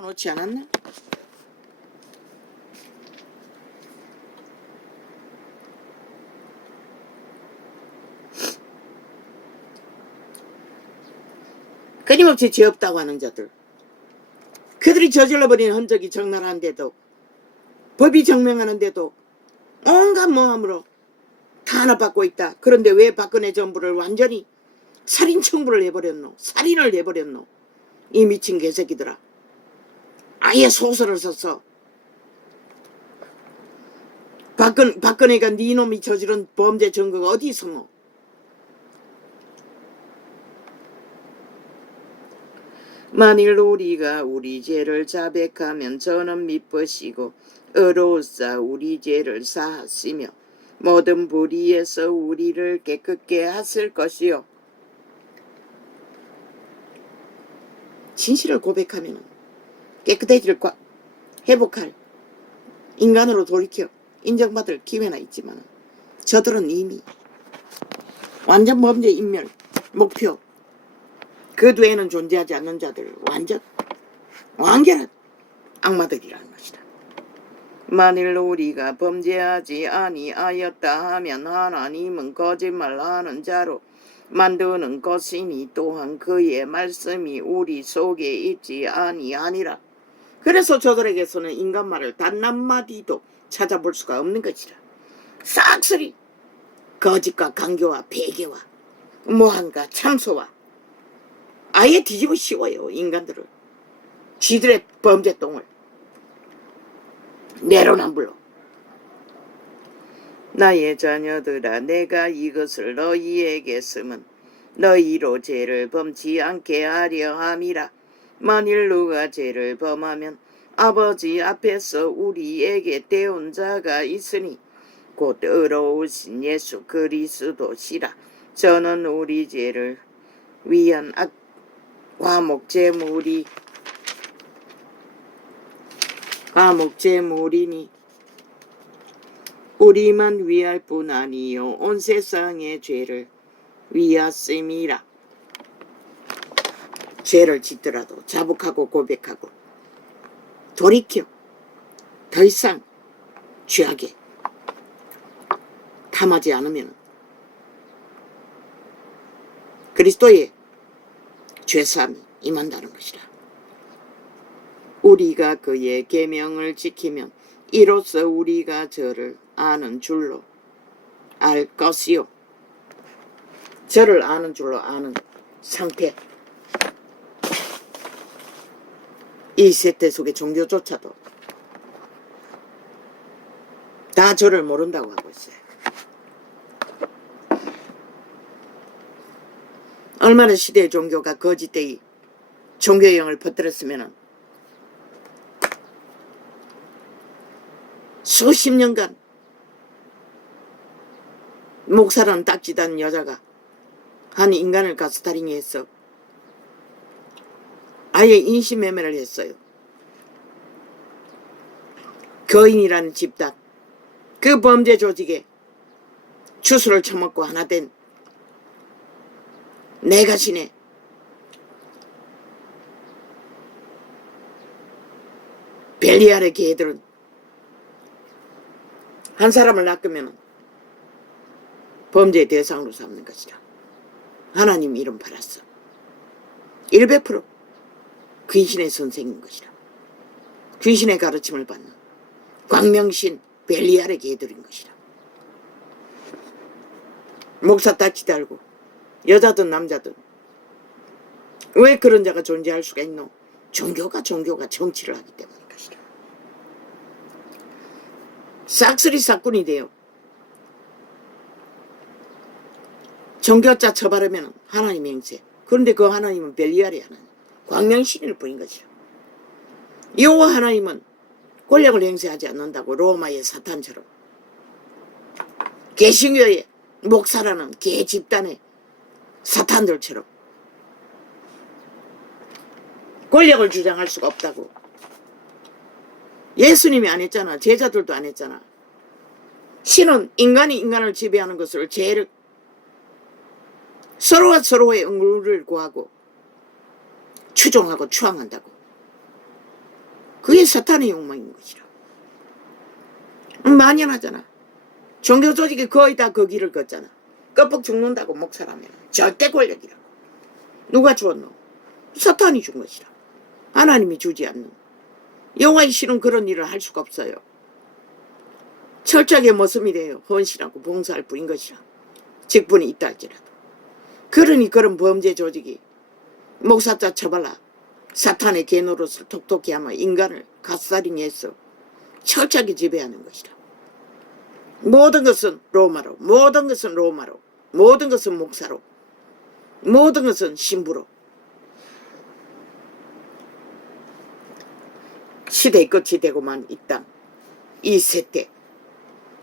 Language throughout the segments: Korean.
놓지 않았나? 끊임없이 죄 없다고 하는 자들, 그들이 저질러버린 흔적이 적나라한데도, 법이 증명하는데도 온갖 모함으로 탄압받고 있다. 그런데 왜 박근혜 정부를 완전히 살인 청부를 해버렸노? 살인을 해버렸노? 이 미친 개새끼들아. 아예 소설을 썼어. 박근혜가 네 놈이 저지른 범죄 증거가 어디 있었노? 만일 우리가 우리 죄를 자백하면 저는 미쁘시고 의로우사 우리 죄를 사하시며 모든 불의에서 우리를 깨끗게 하실 것이요. 진실을 고백하면 깨끗해질 회복할 인간으로 돌이켜 인정받을 기회나 있지만 저들은 이미 완전 범죄 인멸 목표, 그 뒤에는 존재하지 않는 자들, 완전한 악마들이라는 것이다. 만일 우리가 범죄하지 아니하였다 하면 하나님은 거짓말하는 자로 만드는 것이니 또한 그의 말씀이 우리 속에 있지 아니하니라. 그래서 저들에게서는 인간말을 단 한마디도 찾아볼 수가 없는 것이라. 싹쓸이 거짓과 강교와 배교와 모함과 참소와 아예 뒤집어 씌워요. 인간들을, 쥐들의 범죄 똥을 내로남불로. 나의 자녀들아, 내가 이것을 너희에게 쓰면 너희로 죄를 범치 않게 하려 함이라. 만일 누가 죄를 범하면 아버지 앞에서 우리에게 떼온 자가 있으니 곧 의로우신 예수 그리스도시라. 저는 우리 죄를 위한 화목제물이니 우리만 위할 뿐 아니요 온 세상의 죄를 위하심이라. 죄를 짓더라도 자복하고 고백하고 돌이켜 더 이상 죄악에 탐하지 않으면 그리스도의 죄사함이 임한다는 것이라. 우리가 그의 계명을 지키면 이로써 우리가 저를 아는 줄로 알 것이요. 저를 아는 줄로 아는 상태. 이 세대 속의 종교조차도 다 저를 모른다고 하고 있어요. 얼마나 시대의 종교가 거짓되이 종교형을 퍼뜨렸으면 수십 년간 목사라는 딱지단 여자가 한 인간을 가스타링 했어. 아예 인신매매를 했어요. 거인이라는 집단, 그 범죄 조직에 추수를 처먹고 하나 된 내가신의 벨리알의 개들은 한 사람을 낚으면 범죄의 대상으로 삼는 것이라. 하나님 이름 팔았어. 100% 귀신의 선생인 것이라. 귀신의 가르침을 받는 광명신 벨리알의 개들인 것이라. 목사 딱지 달고 여자든 남자든 왜 그런 자가 존재할 수가 있노? 종교가 정치를 하기 때문인 것이라. 싹쓸이 사꾼이 돼요. 종교자 처바르면 하나님의 행세. 그런데 그 하나님은 벨리알의 하나님, 광명신일 뿐인 것이라. 여호와 하나님은 권력을 행사하지 않는다고 로마의 사탄처럼 개신교의 목사라는 개 집단의 사탄들처럼 권력을 주장할 수가 없다고. 예수님이 안 했잖아. 제자들도 안 했잖아. 신은 인간이 인간을 지배하는 것을 죄를 서로가 서로의 응우를 구하고 추종하고 추앙한다고. 그게 사탄의 욕망인 것이라. 만연하잖아. 종교 조직이 거의 다 그 길을 걷잖아. 껍벅 죽는다고 목사라면 절대 권력이라고. 누가 주었노? 사탄이 준 것이라. 하나님이 주지 않는. 여호와의 신은 그런 일을 할 수가 없어요. 철저하게 모습이 돼요. 헌신하고 봉사할 뿐인 것이라. 직분이 있다 할지라도. 그러니 그런 범죄 조직이 목사자 처발라 사탄의 개노릇을 톡톡히 하며 인간을 갓살인해서 철저하게 지배하는 것이라. 모든 것은 로마로, 모든 것은 로마로, 모든 것은 목사로, 모든 것은 신부로. 시대의 끝이 되고만 있다. 이 세대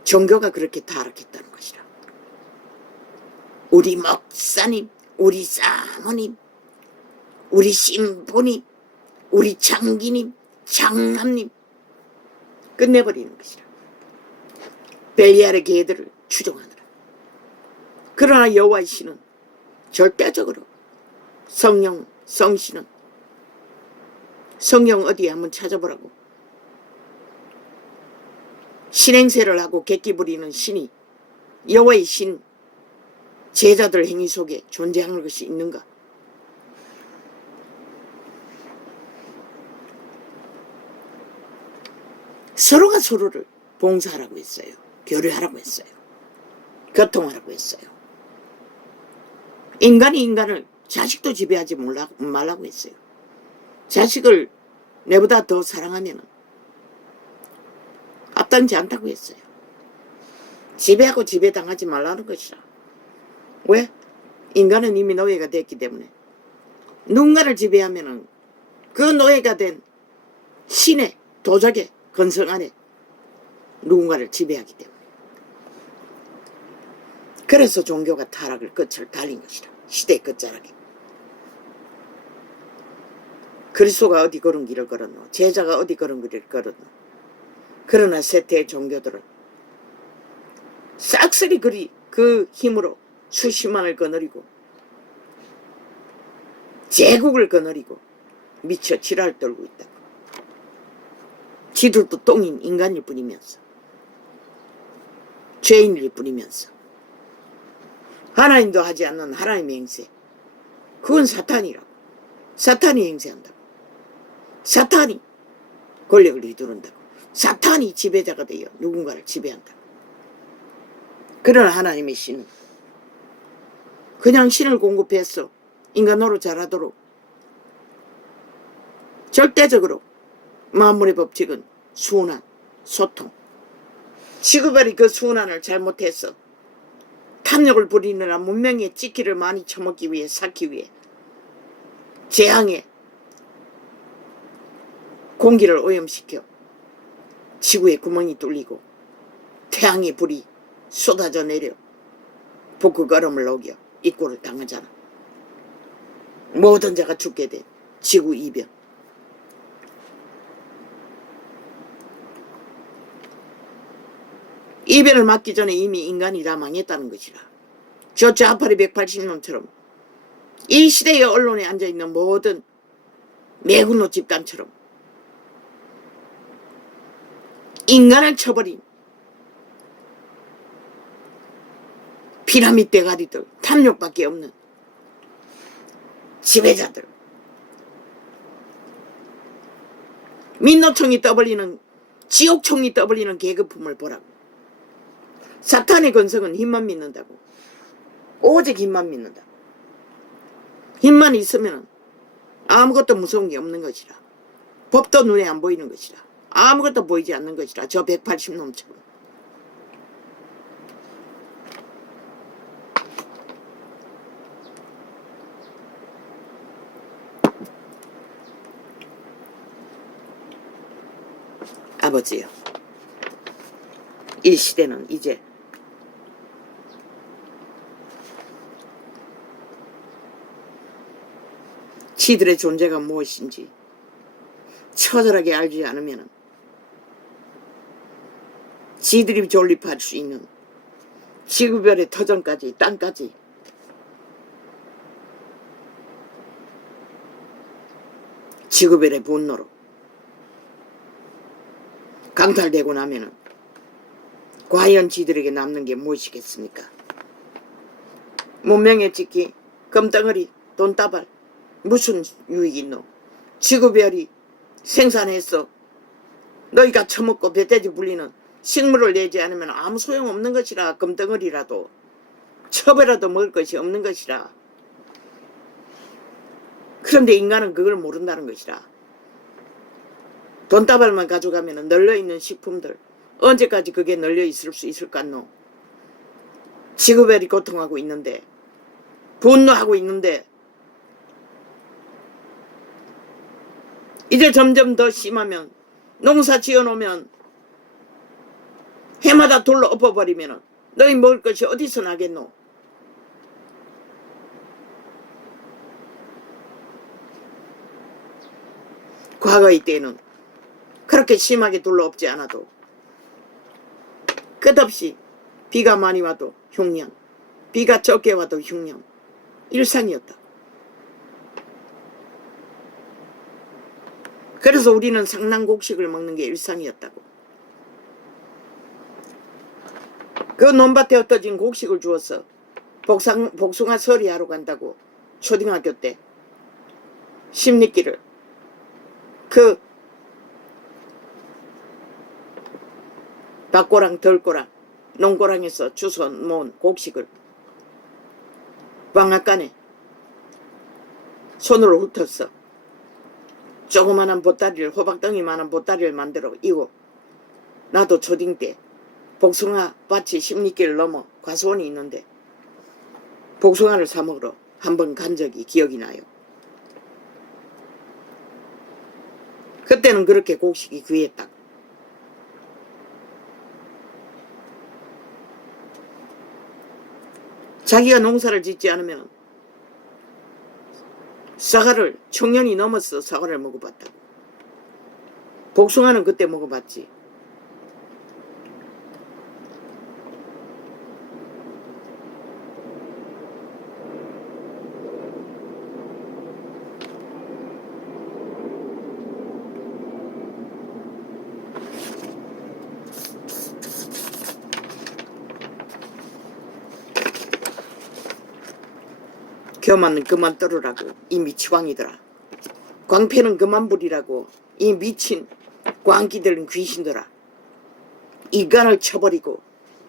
종교가 그렇게 타락했다는 것이라. 우리 목사님, 우리 사모님, 우리 신부님, 우리 장기님, 장남님 끝내버리는 것이라. 벨리알의 개들을 추종하느라. 그러나 여호와의 신은 절대적으로 성령, 성신은 성령 어디에 한번 찾아보라고. 신행세를 하고 객기 부리는 신이 여호와의 신 제자들 행위 속에 존재하는 것이 있는가? 서로가 서로를 봉사하라고 했어요. 교류하라고 했어요. 교통하라고 했어요. 인간이 인간을 자식도 지배하지 말라고 했어요. 자식을 내보다 더 사랑하면 앞당지 않다고 했어요. 지배하고 지배당하지 말라는 것이라. 왜? 인간은 이미 노예가 됐기 때문에. 누군가를 지배하면 그 노예가 된 신의 도적의 건성 안에 누군가를 지배하기 때문에. 그래서 종교가 타락을 끝을 달린 것이라. 시대의 끝자락에. 그리스도가 어디 그런 길을 걸었노? 제자가 어디 그런 길을 걸었노? 그러나 세태의 종교들은 싹쓸이 그 힘으로 수십만을 거느리고 제국을 거느리고 미쳐 지랄 떨고 있다고. 지들도 똥인 인간일 뿐이면서 죄인일 뿐이면서 하나님도 하지 않는 하나님의 행세, 그건 사탄이라고. 사탄이 행세한다고. 사탄이 권력을 휘두른다고. 사탄이 지배자가 되어 누군가를 지배한다고. 그러나 하나님의 신은 그냥 신을 공급해서 인간 노릇 잘하도록 절대적으로 만물의 법칙은 순환, 소통. 지구별이 그 순환을 잘못해서 탐욕을 부리느라 문명의 찌기를 많이 처먹기 위해 쌓기 위해 재앙에 공기를 오염시켜 지구에 구멍이 뚫리고 태양의 불이 쏟아져 내려 북극 얼음을 녹여 입고를 당하잖아. 모든 자가 죽게 된 지구 이변. 이변을 막기 전에 이미 인간이 다 망했다는 것이라. 저 좌파리 180놈처럼 이 시대의 언론에 앉아있는 모든 매군노 집단처럼 인간을 쳐버린 피라미드 대가리들, 탐욕밖에 없는 지배자들, 민노총이 떠벌리는, 지옥총이 떠벌리는 계급품을 보라고. 사탄의 건성은 힘만 믿는다고. 오직 힘만 믿는다고. 힘만 있으면 아무것도 무서운 게 없는 것이라. 법도 눈에 안 보이는 것이라. 아무것도 보이지 않는 것이라. 저 180놈처럼. 아버지요, 이 시대는 이제 지들의 존재가 무엇인지 처절하게 알지 않으면 지들이 존립할 수 있는 지구별의 터전까지, 땅까지 지구별의 분노로 강탈되고 나면은 과연 지들에게 남는 게 무엇이겠습니까? 문명의 찍기, 금덩어리, 돈다발, 무슨 유익이 있노? 지구별이 생산해서 너희가 처먹고 배돼지 불리는 식물을 내지 않으면 아무 소용없는 것이라. 금덩어리라도 첩이라도 먹을 것이 없는 것이라. 그런데 인간은 그걸 모른다는 것이라. 돈다발만 가져가면 널려있는 식품들 언제까지 그게 널려있을 수 있을까노? 지구별이 고통하고 있는데, 분노하고 있는데, 이제 점점 더 심하면, 농사 지어놓으면 해마다 돌로 엎어버리면 너희 먹을 것이 어디서 나겠노? 과거의 때는 그렇게 심하게 둘러 엎지 않아도 끝없이 비가 많이 와도 흉년, 비가 적게 와도 흉년, 일상이었다. 그래서 우리는 상난곡식을 먹는 게 일상이었다고. 그 논밭에 흩어진 곡식을 주어서 복숭아 서리하러 간다고 초등학교 때 십리길을 그 밭고랑 덜고랑 농고랑에서 주워 모은 곡식을 방앗간에 손으로 훑었어. 조그만한 보따리를, 호박덩이만한 보따리를 만들어 이고 나도 초딩 때 복숭아 밭이 십리길 넘어 과수원이 있는데 복숭아를 사 먹으러 한번 간 적이 기억이 나요. 그때는 그렇게 곡식이 귀했다. 자기가 농사를 짓지 않으면 사과를 청년이 넘어서 사과를 먹어봤다고. 복숭아는 그때 먹어봤지. 교만은 그만 떨으라고 이 미치광이더라. 광패는 그만 부리라고 이 미친 광기들은 귀신들아. 인간을 쳐버리고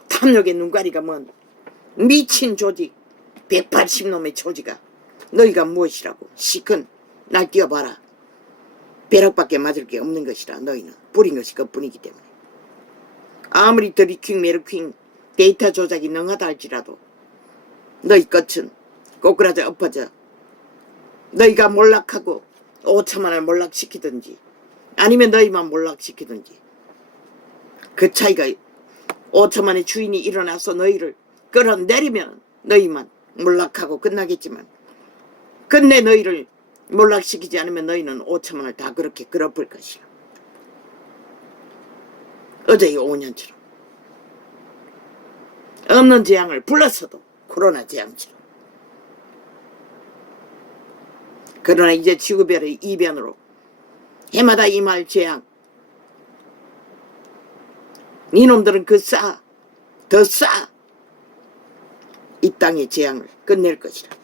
탐욕의 눈가리가 먼 미친 조직 180놈의 조직아. 너희가 무엇이라고 시큰 날 뛰어봐라. 벼락밖에 맞을 게 없는 것이라. 너희는 뿌린 것이 그뿐이기 때문에. 아무리 드리킹 메르킹 데이터 조작이 능하다 할지라도 너희 끝은 꼬꾸라져 엎어져. 너희가 몰락하고 5천만을 몰락시키든지 아니면 너희만 몰락시키든지 그 차이가 5천만의 주인이 일어나서 너희를 끌어내리면 너희만 몰락하고 끝나겠지만 끝내 너희를 몰락시키지 않으면 너희는 5천만을 다 그렇게 끌어볼 것이야. 어제의 5년처럼 없는 재앙을 불렀어도 코로나 재앙처럼. 그러나 이제 지구별의 이변으로 해마다 임할 재앙, 니놈들은 그 더 싸 이 땅의 재앙을 끝낼 것이라.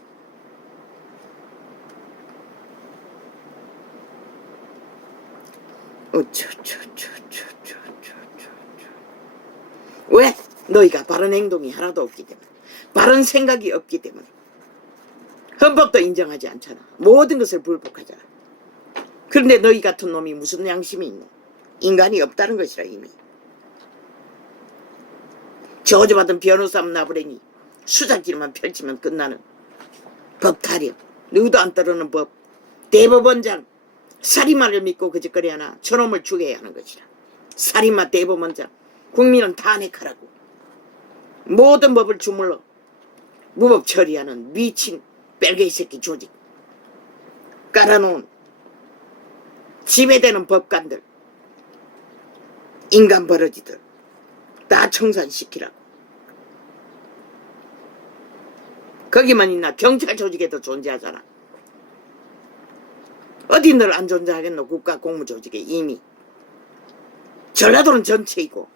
왜? 너희가 바른 행동이 하나도 없기 때문에, 바른 생각이 없기 때문에. 헌법도 인정하지 않잖아. 모든 것을 불복하잖아. 그런데 너희 같은 놈이 무슨 양심이 있노? 인간이 없다는 것이라. 이미 저주받은 변호사 나부랭이 수작질만 펼치면 끝나는 법 타령, 누구도 안 따르는 법, 대법원장 살인마를 믿고 그짓거리하나 저놈을 죽여야 하는 것이라. 살인마 대법원장 국민은 탄핵하라고 모든 법을 주물러 무법 처리하는 미친 뺄개이 새끼 조직, 깔아놓은 지배되는 법관들, 인간 버러지들 다 청산시키라고. 거기만 있나? 경찰 조직에도 존재하잖아. 어디 늘 안 존재하겠노? 국가 공무 조직에 이미. 전라도는 전체이고.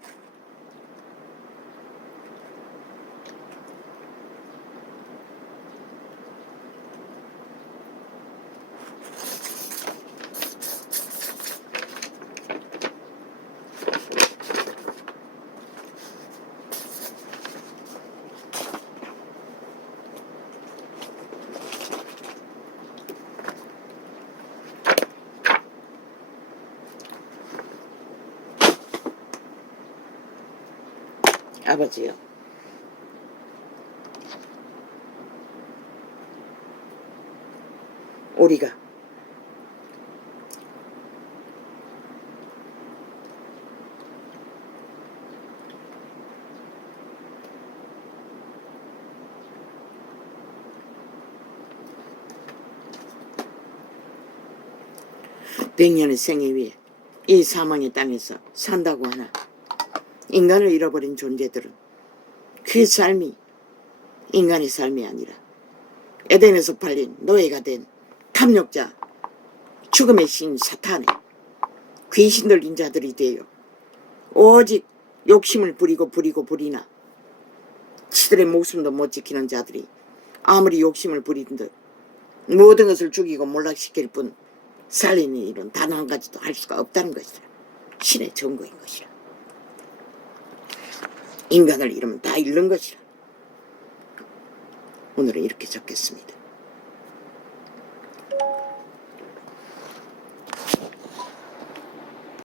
아버지요. 우리가 백년의 생애 위에 이 사망의 땅에서 산다고 하나 인간을 잃어버린 존재들은 그 삶이 인간의 삶이 아니라 에덴에서 팔린 노예가 된 탐욕자 죽음의 신 사탄의 귀신 들린 자들이 되어 오직 욕심을 부리나 치들의 목숨도 못 지키는 자들이 아무리 욕심을 부리든 듯 모든 것을 죽이고 몰락시킬 뿐 살리는 일은 단 한 가지도 할 수가 없다는 것이라. 신의 증거인 것이라. 인간을 잃으면 다 잃는 것이라. 오늘은 이렇게 적겠습니다.